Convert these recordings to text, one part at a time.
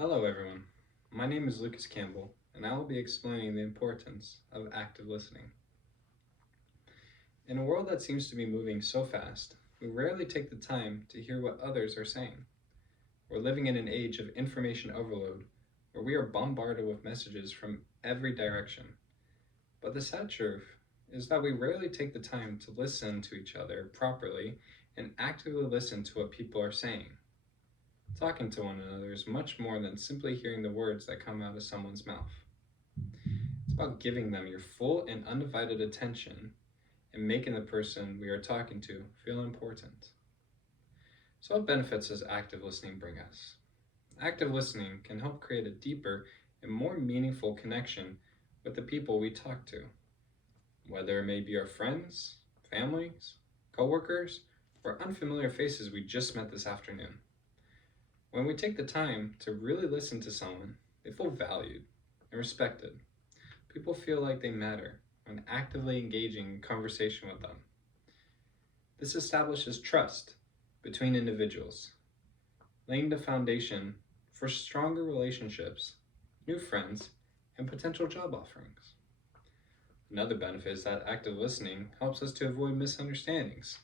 Hello, everyone. My name is Lucas Campbell, and I will be explaining the importance of active listening. In a world that seems to be moving so fast, we rarely take the time to hear what others are saying. We're living in an age of information overload where we are bombarded with messages from every direction. But the sad truth is that we rarely take the time to listen to each other properly and actively listen to what people are saying. Talking to one another is much more than simply hearing the words that come out of someone's mouth. It's about giving them your full and undivided attention and making the person we are talking to feel important. So, what benefits does active listening bring us? Active listening can help create a deeper and more meaningful connection with the people we talk to, whether it may be our friends, families, coworkers, or unfamiliar faces we just met this afternoon. When we take the time to really listen to someone, they feel valued and respected. People feel like they matter when actively engaging in conversation with them. This establishes trust between individuals, laying the foundation for stronger relationships, new friends, and potential job offerings. Another benefit is that active listening helps us to avoid misunderstandings.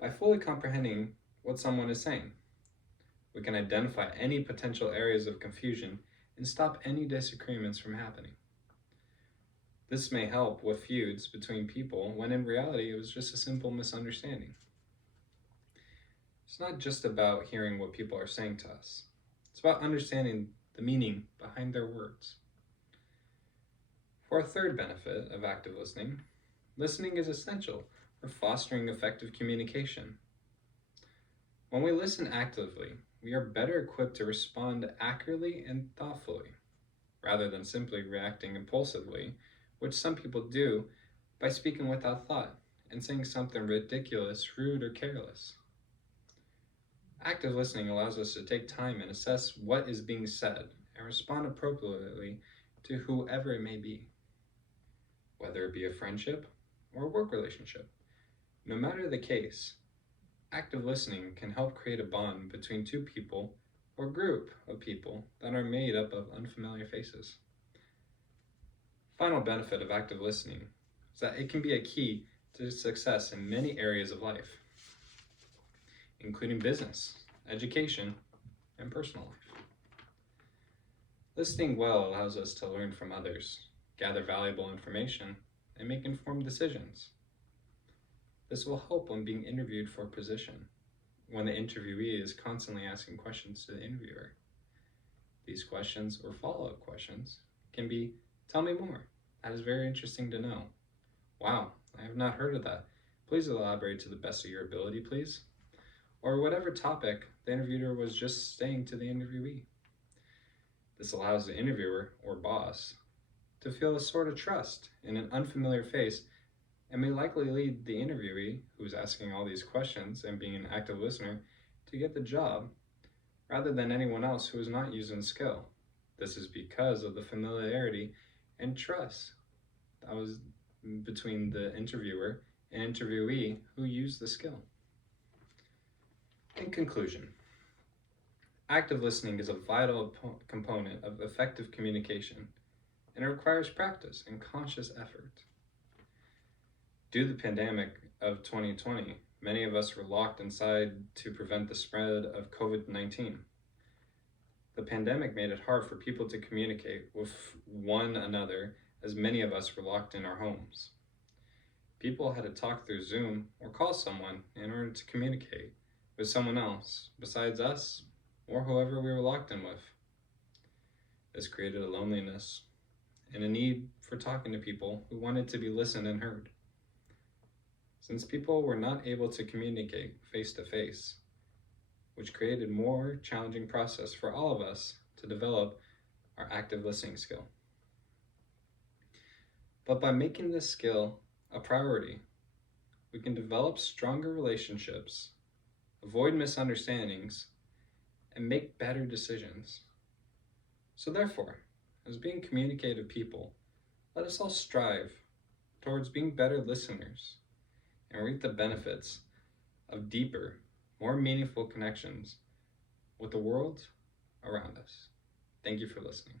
By fully comprehending what someone is saying, we can identify any potential areas of confusion and stop any disagreements from happening. This may help with feuds between people when in reality it was just a simple misunderstanding. It's not just about hearing what people are saying to us, it's about understanding the meaning behind their words. For a third benefit of active listening, listening is essential for fostering effective communication. When we listen actively, we are better equipped to respond accurately and thoughtfully, rather than simply reacting impulsively, which some people do by speaking without thought and saying something ridiculous, rude, or careless. Active listening allows us to take time and assess what is being said and respond appropriately to whoever it may be, whether it be a friendship or a work relationship. No matter the case, active listening can help create a bond between two people or group of people that are made up of unfamiliar faces. Final benefit of active listening is that it can be a key to success in many areas of life, including business, education, and personal life. Listening well allows us to learn from others, gather valuable information, and make informed decisions. This will help when being interviewed for a position, when the interviewee is constantly asking questions to the interviewer. These questions or follow-up questions can be, "Tell me more. That is very interesting to know. Wow, I have not heard of that. Please elaborate to the best of your ability, please." Or whatever topic the interviewer was just saying to the interviewee. This allows the interviewer or boss to feel a sort of trust in an unfamiliar face and may likely lead the interviewee, who's asking all these questions and being an active listener, to get the job rather than anyone else who is not using the skill. This is because of the familiarity and trust that was between the interviewer and interviewee who used the skill. In conclusion, active listening is a vital component of effective communication, and it requires practice and conscious effort. Due to the pandemic of 2020, many of us were locked inside to prevent the spread of COVID-19. The pandemic made it hard for people to communicate with one another as many of us were locked in our homes. People had to talk through Zoom or call someone in order to communicate with someone else besides us or whoever we were locked in with. This created a loneliness and a need for talking to people who wanted to be listened and heard. Since people were not able to communicate face to face, which created a more challenging process for all of us to develop our active listening skill. But by making this skill a priority, we can develop stronger relationships, avoid misunderstandings, and make better decisions. So therefore, as being communicative people, let us all strive towards being better listeners and reap the benefits of deeper, more meaningful connections with the world around us. Thank you for listening.